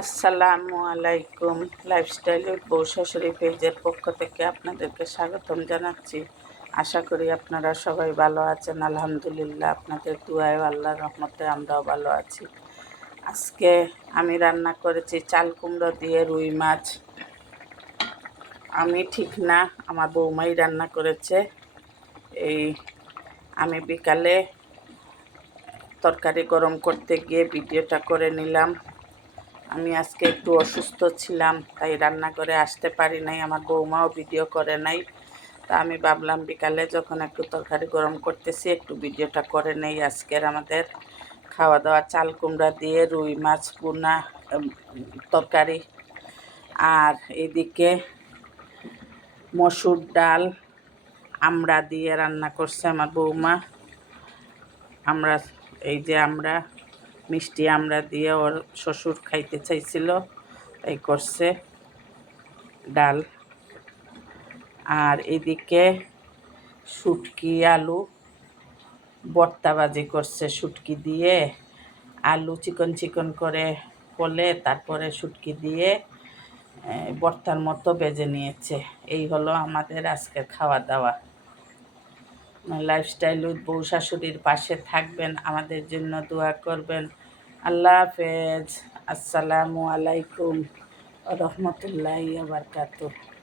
আসসালামু আলাইকুম। Lifestyle with বউ শাশুড়ি পেজের পক্ষ থেকে আপনাদেরকে স্বাগতম জানাচ্ছি। আশা করি আপনারা সবাই ভালো আছেন। আলহামদুলিল্লাহ, আপনাদের দুয়ায় আল্লাহর রহমতে আমরাও ভালো আছি। আজকে আমি রান্না করেছি চাল কুমড়ো দিয়ে রুই মাছ। আমি ঠিক না, আমার বৌমাই রান্না করেছে। আমি বিকালে তরকারি গরম করতে গিয়ে ভিডিওটা করে নিলাম। আমি আজকে একটু অসুস্থ ছিলাম, তাই রান্না করে আসতে পারি নাই। আমার বৌমাও ভিডিও করে নাই। তা আমি ভাবলাম বিকালে যখন একটু তরকারি গরম করতেছি একটু ভিডিওটা করে নেই। আজকের আমাদের খাওয়া দাওয়া চাল কুমড়া দিয়ে রুই মাছ ভুনা তরকারি। আর এদিকে মসুর ডাল আমড়া দিয়ে রান্না করছে আমার বৌমা। আমরা মিষ্টি আমড়া দিয়ে ওর শ্বশুর খাইতে চাইছিল, তাই করছে ডাল। আর এদিকে শুটকি আলু ভর্তা ভাজি করছে। শুটকি দিয়ে আলু চিকন চিকন করে ফলে তারপরে শুটকি দিয়ে ভর্তার মতো ভেজে নিয়েছে। এই হলো আমাদের আজকের খাওয়া দাওয়া। লাইফস্টাইল উইথ বউ শাশুড়ির পাশে থাকবেন, আমাদের জন্য দোয়া করবেন। আল্লাহ হাফেজ। আসসালামু আলাইকুম রহমতুল্লাহি ওয়া বারাকাতুহু।